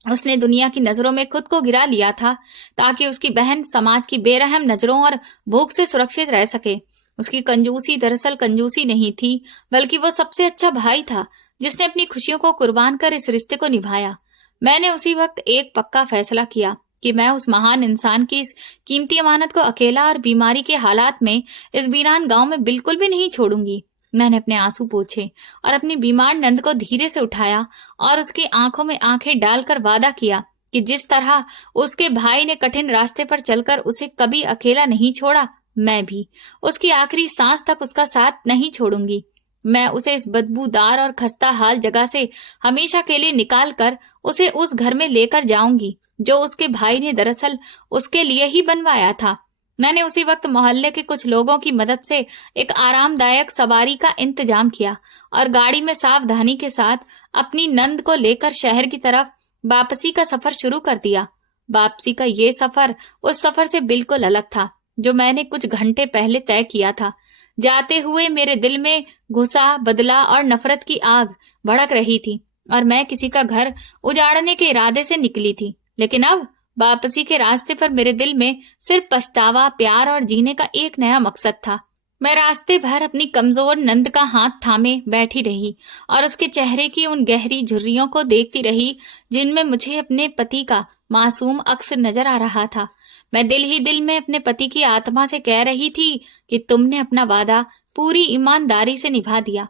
उसने दुनिया की नजरों में खुद को गिरा लिया था ताकि उसकी बहन समाज की बेरहम नजरों और भूख से सुरक्षित रह सके। उसकी कंजूसी दरअसल कंजूसी नहीं थी, बल्कि वो सबसे अच्छा भाई था जिसने अपनी खुशियों को कुर्बान कर इस रिश्ते को निभाया। मैंने उसी वक्त एक पक्का फैसला किया कि मैं उस महान इंसान की इस कीमती अमानत को अकेला और बीमारी के हालात में इस वीरान गांव में बिल्कुल भी नहीं छोड़ूंगी। मैंने अपने आंसू पोंछे और अपनी बीमार नंद को धीरे से उठाया और उसकी आंखों में आंखें डालकर वादा किया कि जिस तरह उसके भाई ने कठिन रास्ते पर चलकर उसे कभी अकेला नहीं छोड़ा, मैं भी उसकी आखिरी सांस तक उसका साथ नहीं छोड़ूंगी। मैं उसे इस बदबूदार और खस्ता हाल जगह से हमेशा के लिए निकाल कर उसे उस घर में लेकर जाऊंगी जो उसके भाई ने दरअसल उसके लिए ही बनवाया था। मैंने उसी वक्त मोहल्ले के कुछ लोगों की मदद से एक आरामदायक सवारी का इंतजाम किया और गाड़ी में सावधानी के साथ अपनी नंद को लेकर शहर की तरफ वापसी का सफर शुरू कर दिया। वापसी का ये सफर उस सफर से बिल्कुल अलग था जो मैंने कुछ घंटे पहले तय किया था। जाते हुए मेरे दिल में गुस्सा, बदला और नफरत की आग भड़क रही थी और मैं किसी का घर उजाड़ने के इरादे से निकली थी। लेकिन अब वापसी के रास्ते पर मेरे दिल में सिर्फ पछतावा, प्यार और जीने का एक नया मकसद था। मैं रास्ते भर अपनी कमजोर नंद का हाथ थामे बैठी रही और उसके चेहरे की उन गहरी झुर्रियों को देखती रही जिनमें मुझे अपने पति का मासूम अक्स नजर आ रहा था। मैं दिल ही दिल में अपने पति की आत्मा से कह रही थी कि तुमने अपना वादा पूरी ईमानदारी से निभा दिया।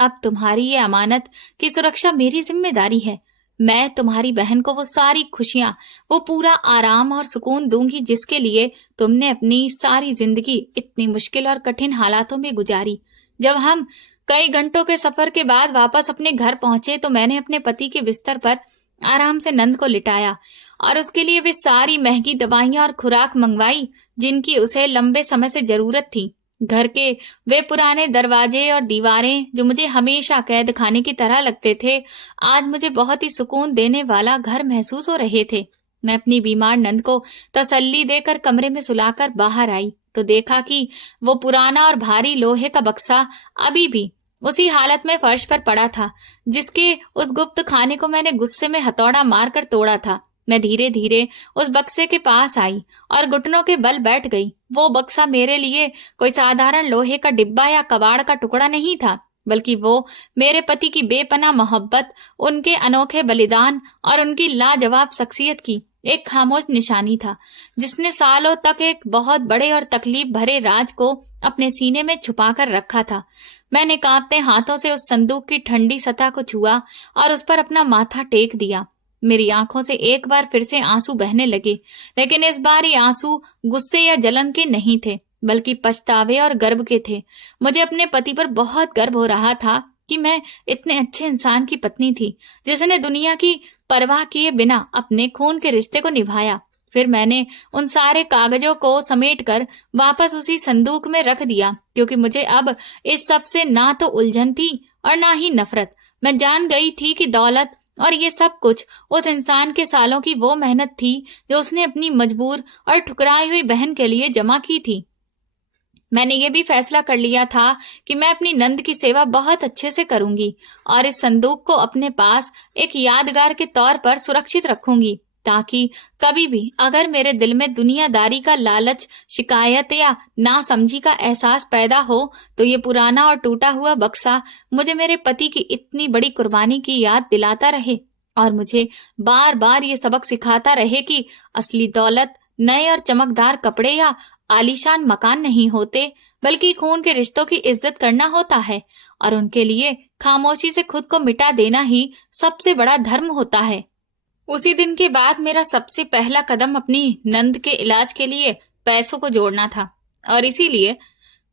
अब तुम्हारी ये अमानत की सुरक्षा मेरी जिम्मेदारी है। मैं तुम्हारी बहन को वो सारी खुशियां, वो पूरा आराम और सुकून दूंगी जिसके लिए तुमने अपनी सारी जिंदगी इतनी मुश्किल और कठिन हालातों में गुजारी। जब हम कई घंटों के सफर के बाद वापस अपने घर पहुंचे तो मैंने अपने पति के बिस्तर पर आराम से नंद को लिटाया और उसके लिए वे सारी महंगी दवाइयां और खुराक मंगवाई जिनकी उसे लंबे समय से जरूरत थी। घर के वे पुराने दरवाजे और दीवारें जो मुझे हमेशा कैद खाने की तरह लगते थे, आज मुझे बहुत ही सुकून देने वाला घर महसूस हो रहे थे। मैं अपनी बीमार नंद को तसल्ली देकर कमरे में सुलाकर बाहर आई तो देखा कि वो पुराना और भारी लोहे का बक्सा अभी भी उसी हालत में फर्श पर पड़ा था जिसके उस गुप्त खाने को मैंने गुस्से में हथौड़ा मारकर तोड़ा था। मैं धीरे धीरे उस बक्से के पास आई और घुटनों के बल बैठ गई। वो बक्सा मेरे लिए कोई साधारण लोहे का डिब्बा या कबाड़ का टुकड़ा नहीं था, बल्कि वो मेरे पति की बेपनाह मोहब्बत, उनके अनोखे बलिदान और उनकी लाजवाब शख्सियत की एक खामोश निशानी था जिसने सालों तक एक बहुत बड़े और तकलीफ भरे राज को अपने सीने में छुपा कर रखा था। मैंने कांपते हाथों से उस संदूक की ठंडी सतह को छुआ और उस पर अपना माथा टेक दिया। मेरी आंखों से एक बार फिर से आंसू बहने लगे, लेकिन इस बार ये आंसू गुस्से या जलन के नहीं थे बल्कि पछतावे और गर्व के थे। मुझे अपने पति पर बहुत गर्व हो रहा था कि मैं इतने अच्छे इंसान की पत्नी थी जिसने दुनिया की परवाह किए बिना अपने खून के रिश्ते को निभाया। फिर मैंने उन सारे कागजों को समेटकर वापस उसी संदूक में रख दिया क्योंकि मुझे अब इस सब से ना तो उलझन थी और ना ही नफरत। मैं जान गई थी कि दौलत और ये सब कुछ उस इंसान के सालों की वो मेहनत थी जो उसने अपनी मजबूर और ठुकराई हुई बहन के लिए जमा की थी। मैंने ये भी फैसला कर लिया था कि मैं अपनी नंद की सेवा बहुत अच्छे से करूंगी और इस संदूक को अपने पास एक यादगार के तौर पर सुरक्षित रखूंगी ताकि कभी भी अगर मेरे दिल में दुनियादारी का लालच, शिकायत या नासमझी का एहसास पैदा हो तो ये पुराना और टूटा हुआ बक्सा मुझे मेरे पति की इतनी बड़ी कुर्बानी की याद दिलाता रहे और मुझे बार बार ये सबक सिखाता रहे कि असली दौलत नए और चमकदार कपड़े या आलीशान मकान नहीं होते बल्कि खून के रिश्तों की इज्जत करना होता है और उनके लिए खामोशी से खुद को मिटा देना ही सबसे बड़ा धर्म होता है। उसी दिन के बाद मेरा सबसे पहला कदम अपनी नंद के इलाज के लिए पैसों को जोड़ना था और इसीलिए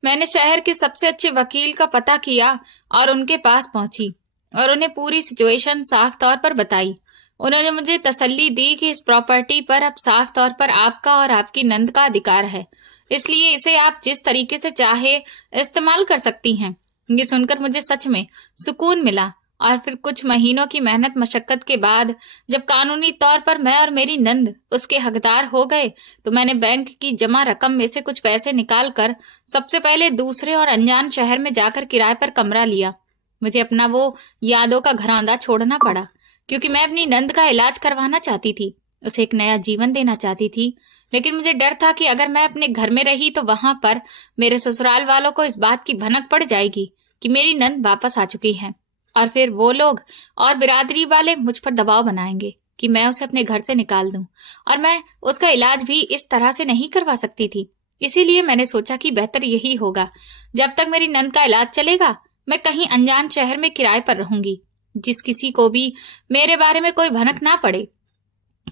मैंने शहर के सबसे अच्छे वकील का पता किया और उनके पास पहुंची और उन्हें पूरी सिचुएशन साफ तौर पर बताई। उन्होंने मुझे तसल्ली दी कि इस प्रॉपर्टी पर अब साफ तौर पर आपका और आपकी नंद का अधिकार है, इसलिए इसे आप जिस तरीके से चाहे इस्तेमाल कर सकती हैं। ये सुनकर मुझे सच में सुकून मिला और फिर कुछ महीनों की मेहनत मशक्कत के बाद जब कानूनी तौर पर मैं और मेरी नंद उसके हकदार हो गए तो मैंने बैंक की जमा रकम में से कुछ पैसे निकाल कर सबसे पहले दूसरे और अनजान शहर में जाकर किराए पर कमरा लिया। मुझे अपना वो यादों का घरौंदा छोड़ना पड़ा क्योंकि मैं अपनी नंद का इलाज करवाना चाहती थी, उसे एक नया जीवन देना चाहती थी। लेकिन मुझे डर था कि अगर मैं अपने घर में रही तो वहां पर मेरे ससुराल वालों को इस बात की भनक पड़ जाएगी कि मेरी नंद वापस आ चुकी है और फिर वो लोग और बिरादरी वाले मुझ पर दबाव बनाएंगे कि मैं उसे अपने घर से निकाल दूं और मैं उसका इलाज भी इस तरह से नहीं करवा सकती थी। इसीलिए मैंने सोचा कि बेहतर यही होगा, जब तक मेरी नंद का इलाज चलेगा मैं कहीं अनजान शहर में किराए पर रहूंगी, जिस किसी को भी मेरे बारे में कोई भनक ना पड़े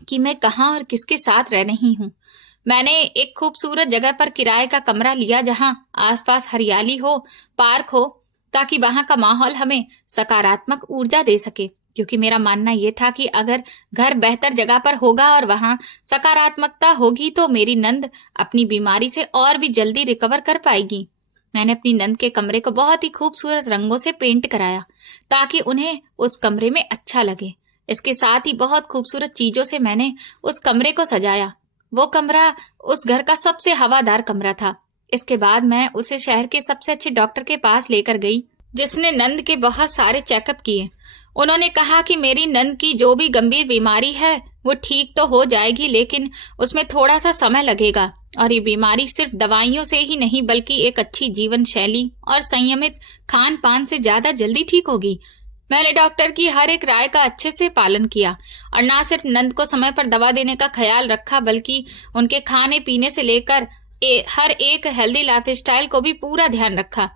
कि मैं कहाँ और किसके साथ रह रही हूँ। मैंने एक खूबसूरत जगह पर किराए का कमरा लिया जहाँ आसपास हरियाली हो, पार्क हो, ताकि वहां का माहौल हमें सकारात्मक ऊर्जा दे सके। क्योंकि मेरा मानना यह था कि अगर घर बेहतर जगह पर होगा और वहां सकारात्मकता होगी तो मेरी नंद अपनी बीमारी से और भी जल्दी रिकवर कर पाएगी। मैंने अपनी नंद के कमरे को बहुत ही खूबसूरत रंगों से पेंट कराया ताकि उन्हें उस कमरे में अच्छा लगे। इसके साथ ही बहुत खूबसूरत चीजों से मैंने उस कमरे को सजाया। वो कमरा उस घर का सबसे हवादार कमरा था। इसके बाद मैं उसे शहर के सबसे अच्छे डॉक्टर के पास लेकर गई, जिसने नंद के बहुत सारे चेकअप किए। उन्होंने कहा कि मेरी नंद की जो भी गंभीर बीमारी है वो ठीक तो हो जाएगी, लेकिन उसमें थोड़ा सा समय लगेगा और ये बीमारी सिर्फ दवाइयों से ही नहीं बल्कि एक अच्छी जीवन शैली और संयमित खान पान से ज्यादा जल्दी ठीक होगी। मैंने डॉक्टर की हर एक राय का अच्छे से पालन किया और ना सिर्फ नंद को समय पर दवा देने का ख्याल रखा बल्कि उनके खाने पीने से लेकर हर एक हेल्दी लाइफ स्टाइल को भी पूरा ध्यान रखा।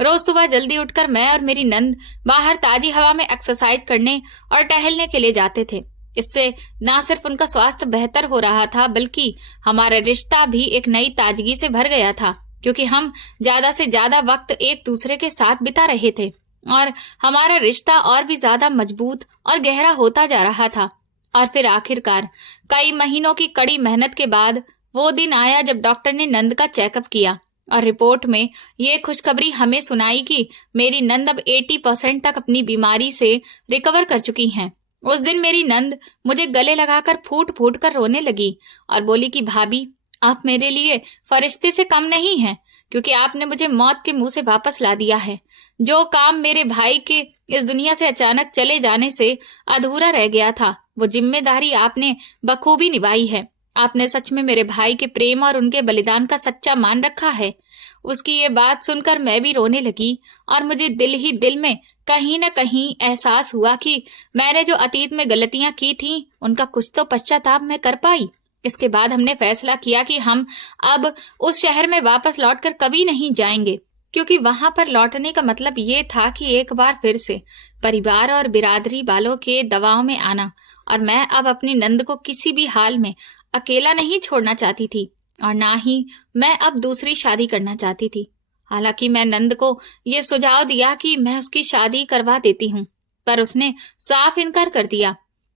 रोज सुबह जल्दी उठकर मैं और मेरी नंद बाहर ताजी हवा में एक्सरसाइज करने और टहलने के लिए जाते थे। इससे ना सिर्फ उनका स्वास्थ्य बेहतर हो रहा था बल्कि हमारा रिश्ता भी एक नई ताजगी से भर गया था, क्योंकि हम ज्यादा से ज्यादा वक्त एक दूसरे के साथ बिता रहे थे और हमारा रिश्ता और भी ज्यादा मजबूत और गहरा होता जा रहा था। और फिर आखिरकार कई महीनों की कड़ी मेहनत के बाद वो दिन आया जब डॉक्टर ने नंद का चेकअप किया और रिपोर्ट में ये खुशखबरी हमें सुनाई कि मेरी नंद अब 80% तक अपनी बीमारी से रिकवर कर चुकी हैं। उस दिन मेरी नंद मुझे गले लगाकर फूट फूट कर रोने लगी और बोली कि भाभी, आप मेरे लिए फरिश्ते से कम नहीं हैं, क्योंकि आपने मुझे मौत के मुंह से वापस ला दिया है। जो काम मेरे भाई के इस दुनिया से अचानक चले जाने से अधूरा रह गया था, वो जिम्मेदारी आपने बखूबी निभाई है। आपने सच में मेरे भाई के प्रेम और उनके बलिदान का सच्चा मान रखा है। उसकी ये बात सुनकर मैं भी रोने लगी और मुझे दिल ही दिल में कहीं न कहीं एहसास हुआ कि मैंने जो अतीत में गलतियां की थी उनका कुछ तो पश्चाताप मैं कर पाई। इसके बाद हमने फैसला किया कि हम अब उस शहर में वापस लौटकर कभी नहीं जाएंगे, क्योंकि वहां पर लौटने का मतलब ये था कि एक बार फिर से परिवार और बिरादरी वालों के दबाव में आना। और मैं अब अपनी नंद को किसी भी हाल में अकेला नहीं छोड़ना चाहती थी और ना ही मैं अब दूसरी शादी करना चाहती थी। हालांकि मैं नंद को ये सुझाव दिया कि मैं उसकी शादी करवा देती हूँ, पर उसने साफ इनकार कर दिया।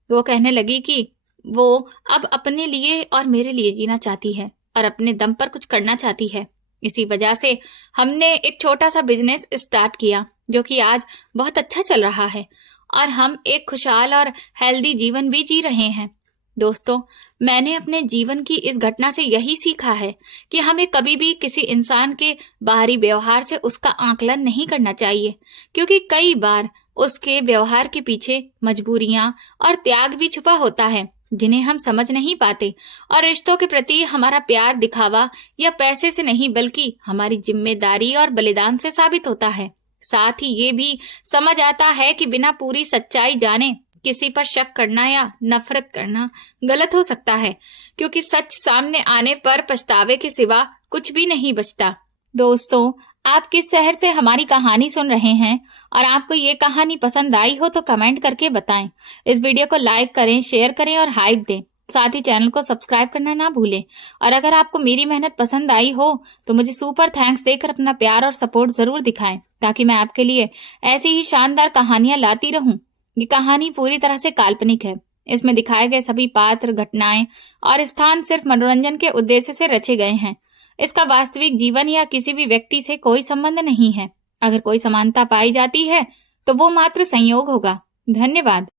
वो कहने लगी कि वो अब अपने लिए और मेरे लिए जीना चाहती है और अपने दम पर कुछ करना चाहती है। इसी वजह से हमने एक छोटा सा बिजनेस स्टार्ट किया जो कि आज बहुत अच्छा चल रहा है और हम एक खुशहाल और हेल्दी जीवन भी जी रहे हैं। दोस्तों, मैंने अपने जीवन की इस घटना से यही सीखा है कि हमें कभी भी किसी इंसान के बाहरी व्यवहार से उसका आकलन नहीं करना चाहिए, क्योंकि कई बार उसके व्यवहार के पीछे मजबूरियां और त्याग भी छुपा होता है जिन्हें हम समझ नहीं पाते। और रिश्तों के प्रति हमारा प्यार दिखावा या पैसे से नहीं बल्कि हमारी जिम्मेदारी और बलिदान से साबित होता है। साथ ही ये भी समझ आता है कि बिना पूरी सच्चाई जाने किसी पर शक करना या नफरत करना गलत हो सकता है, क्योंकि सच सामने आने पर पछतावे के सिवा कुछ भी नहीं बचता। दोस्तों, आप किस शहर से हमारी कहानी सुन रहे हैं और आपको ये कहानी पसंद आई हो तो कमेंट करके बताएं। इस वीडियो को लाइक करें, शेयर करें और हाइप दें। साथ ही चैनल को सब्सक्राइब करना ना भूलें। और अगर आपको मेरी मेहनत पसंद आई हो तो मुझे सुपर थैंक्स देकर अपना प्यार और सपोर्ट जरूर दिखाएं, ताकि मैं आपके लिए ऐसी ही शानदार कहानियां लाती रहूं। ये कहानी पूरी तरह से काल्पनिक है। इसमें दिखाए गए सभी पात्र, घटनाएं और स्थान सिर्फ मनोरंजन के उद्देश्य से रचे गए हैं। इसका वास्तविक जीवन या किसी भी व्यक्ति से कोई संबंध नहीं है। अगर कोई समानता पाई जाती है तो वो मात्र संयोग होगा। धन्यवाद।